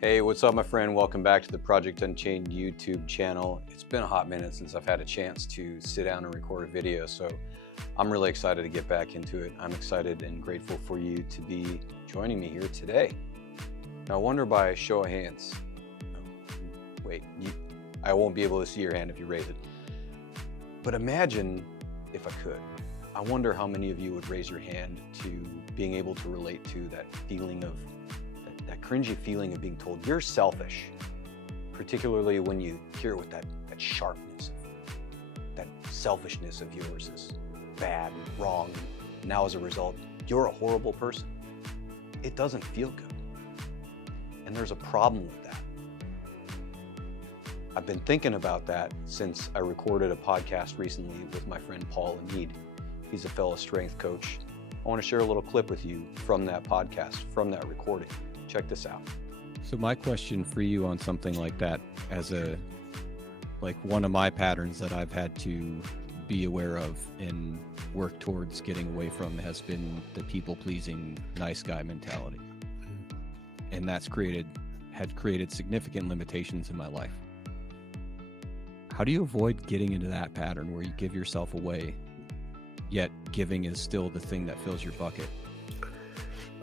Hey, what's up, my friend? Welcome back to the Project Unchained YouTube channel. It's been a hot minute since I've had a chance to sit down and record a video, so I'm really excited to get back into it. I'm excited and grateful for you to be joining me here today. Now, I wonder by show of hands. Wait, I won't be able to see your hand if you raise it. But imagine if I could. I wonder how many of you would raise your hand to being able to relate to that feeling of that cringy feeling of being told you're selfish, particularly when you hear it with that sharpness, that selfishness of yours is bad and wrong. Now as a result, you're a horrible person. It doesn't feel good. And there's a problem with that. I've been thinking about that since I recorded a podcast recently with my friend Oneid. He's a fellow strength coach. I want to share a little clip with you from that podcast, from that recording. Check this out. So my question for you on something like that, as one of my patterns that I've had to be aware of and work towards getting away from, has been the people-pleasing nice guy mentality. And that's had created significant limitations in my life. How do you avoid getting into that pattern where you give yourself away, yet giving is still the thing that fills your bucket?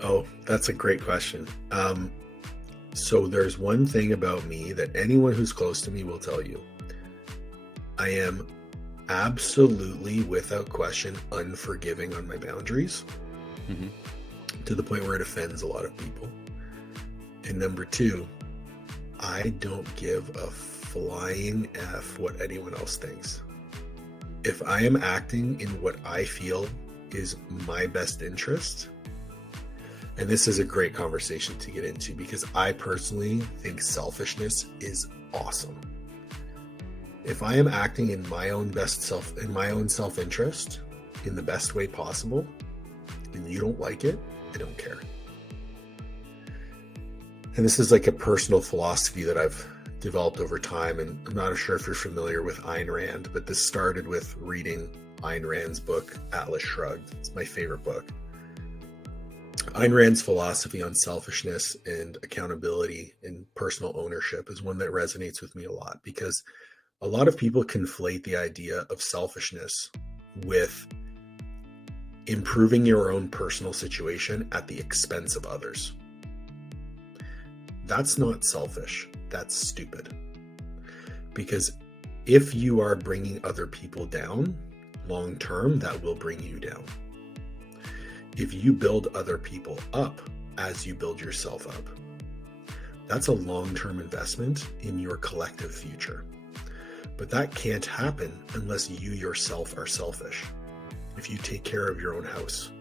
Oh, that's a great question. So there's one thing about me that anyone who's close to me will tell you. I am absolutely, without question, unforgiving on my boundaries, to the point where it offends a lot of people. And number two, I don't give a flying F what anyone else thinks. If I am acting in what I feel is my best interest, and this is a great conversation to get into because I personally think selfishness is awesome. If I am acting in my own self-interest, in the best way possible, and you don't like it, I don't care. And this is like a personal philosophy that I've developed over time, and I'm not sure if you're familiar with Ayn Rand, but this started with reading Ayn Rand's book, Atlas Shrugged. It's my favorite book. Ayn Rand's philosophy on selfishness and accountability and personal ownership is one that resonates with me a lot, because a lot of people conflate the idea of selfishness with improving your own personal situation at the expense of others. That's not selfish. That's stupid. Because if you are bringing other people down, long term, that will bring you down. If you build other people up as you build yourself up, that's a long-term investment in your collective future. But that can't happen unless you yourself are selfish. If you take care of your own house.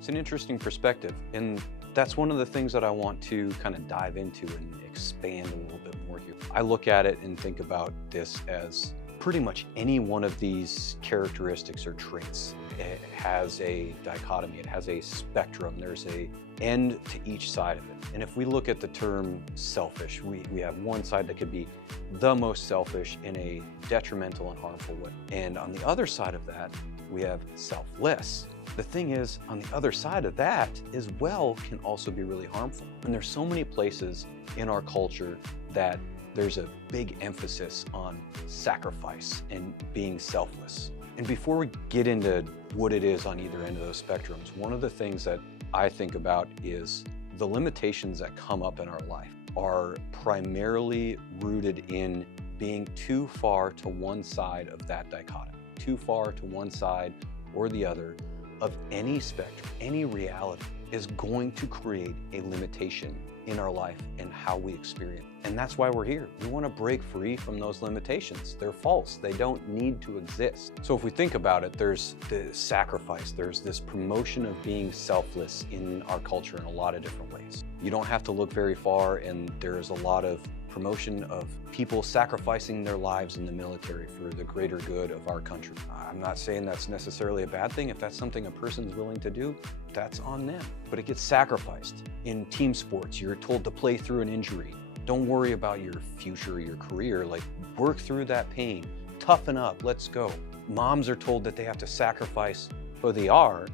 It's an interesting perspective, and that's one of the things that I want to kind of dive into and expand a little bit more here. I look at it and think about this as pretty much any one of these characteristics or traits. It has a dichotomy, it has a spectrum, there's an end to each side of it. And if we look at the term selfish, we have one side that could be the most selfish in a detrimental and harmful way. And on the other side of that, we have selfless. The thing is, on the other side of that as well can also be really harmful. And there's so many places in our culture that there's a big emphasis on sacrifice and being selfless. And before we get into what it is on either end of those spectrums, one of the things that I think about is the limitations that come up in our life are primarily rooted in being too far to one side of that dichotomy, too far to one side or the other of any spectrum. Any reality is going to create a limitation in our life and how we experience. And that's why we're here. We want to break free from those limitations. They're false. They don't need to exist. So if we think about it, there's the sacrifice. There's this promotion of being selfless in our culture in a lot of different ways. You don't have to look very far, and there's a lot of promotion of people sacrificing their lives in the military for the greater good of our country. I'm not saying that's necessarily a bad thing. If that's something a person's willing to do, that's on them. But it gets sacrificed. In team sports, you're told to play through an injury. Don't worry about your future, your career. Like, work through that pain. Toughen up, let's go. Moms are told that they have to sacrifice who they are,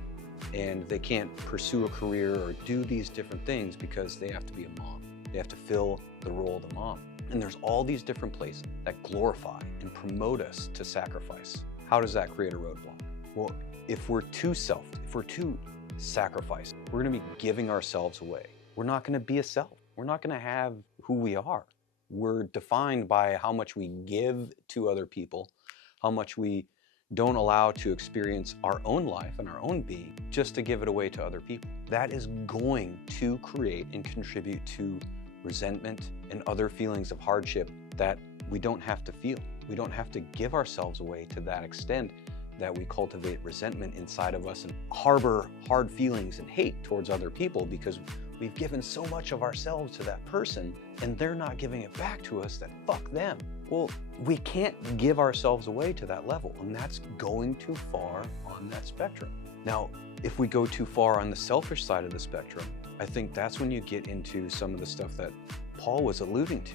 and they can't pursue a career or do these different things because they have to be a mom. They have to fill the role of the mom. And there's all these different places that glorify and promote us to sacrifice. How does that create a roadblock? Well, if we're too sacrificed, we're gonna be giving ourselves away. We're not gonna be a self. We're not gonna have who we are. We're defined by how much we give to other people, how much we don't allow to experience our own life and our own being just to give it away to other people. That is going to create and contribute to resentment and other feelings of hardship that we don't have to feel. We don't have to give ourselves away to that extent that we cultivate resentment inside of us and harbor hard feelings and hate towards other people because we've given so much of ourselves to that person and they're not giving it back to us, that fuck them. Well, we can't give ourselves away to that level, and that's going too far on that spectrum. Now, if we go too far on the selfish side of the spectrum, I think that's when you get into some of the stuff that Paul was alluding to,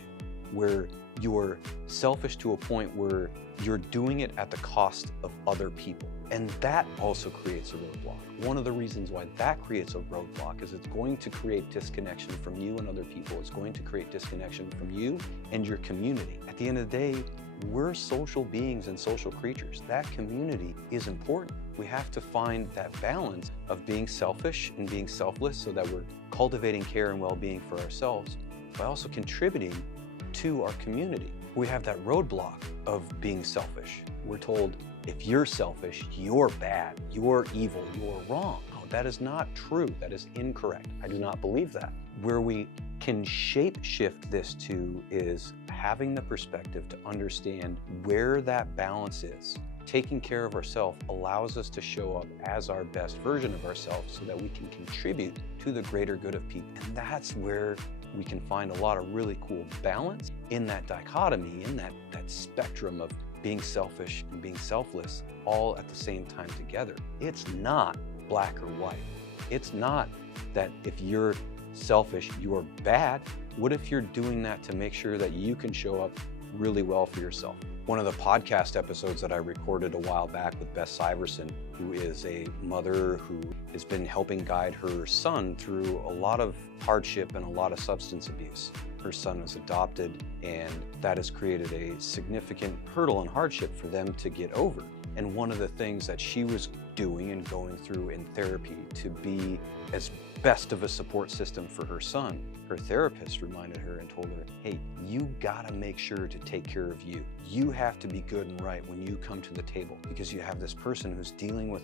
where you're selfish to a point where you're doing it at the cost of other people. And that also creates a roadblock. One of the reasons why that creates a roadblock is it's going to create disconnection from you and other people. It's going to create disconnection from you and your community. At the end of the day, we're social beings and social creatures. That community is important. We have to find that balance of being selfish and being selfless so that we're cultivating care and well-being for ourselves, by also contributing to our community. We have that roadblock of being selfish. We're told, if you're selfish, you're bad, you're evil, you're wrong. No, that is not true. That is incorrect. I do not believe that. Where we can shape shift this to is having the perspective to understand where that balance is. Taking care of ourselves allows us to show up as our best version of ourselves so that we can contribute to the greater good of people. And that's where we can find a lot of really cool balance in that dichotomy, in that spectrum of being selfish and being selfless all at the same time together. It's not black or white. It's not that if you're selfish, you're bad. What if you're doing that to make sure that you can show up really well for yourself? One of the podcast episodes that I recorded a while back with Beth Syverson, who is a mother who has been helping guide her son through a lot of hardship and a lot of substance abuse. Her son was adopted, and that has created a significant hurdle and hardship for them to get over. And one of the things that she was doing and going through in therapy to be as best of a support system for her son, her therapist reminded her and told her, hey, you gotta make sure to take care of you. You have to be good and right when you come to the table, because you have this person who's dealing with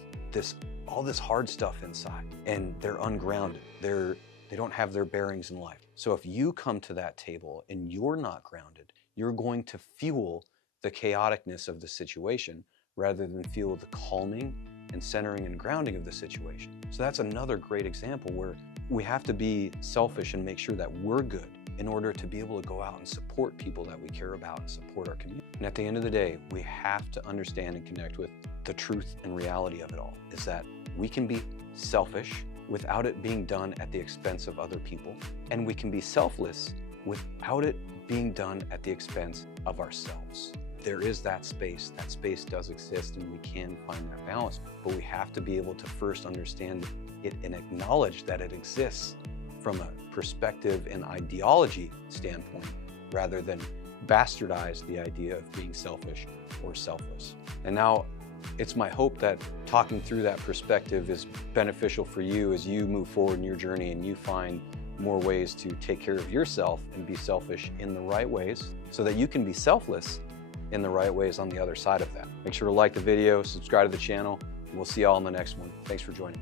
all this hard stuff inside, and they're ungrounded. They don't have their bearings in life. So if you come to that table and you're not grounded, you're going to fuel the chaoticness of the situation rather than fuel the calming and centering and grounding of the situation. So that's another great example where we have to be selfish and make sure that we're good in order to be able to go out and support people that we care about and support our community. And at the end of the day, we have to understand and connect with the truth and reality of it all, is that we can be selfish without it being done at the expense of other people, and we can be selfless without it being done at the expense of ourselves. There is that space does exist, and we can find that balance, but we have to be able to first understand it and acknowledge that it exists from a perspective and ideology standpoint, rather than bastardize the idea of being selfish or selfless. And now it's my hope that talking through that perspective is beneficial for you as you move forward in your journey and you find more ways to take care of yourself and be selfish in the right ways so that you can be selfless in the right ways on the other side of that. Make sure to like the video, subscribe to the channel, and we'll see y'all in the next one. Thanks for joining.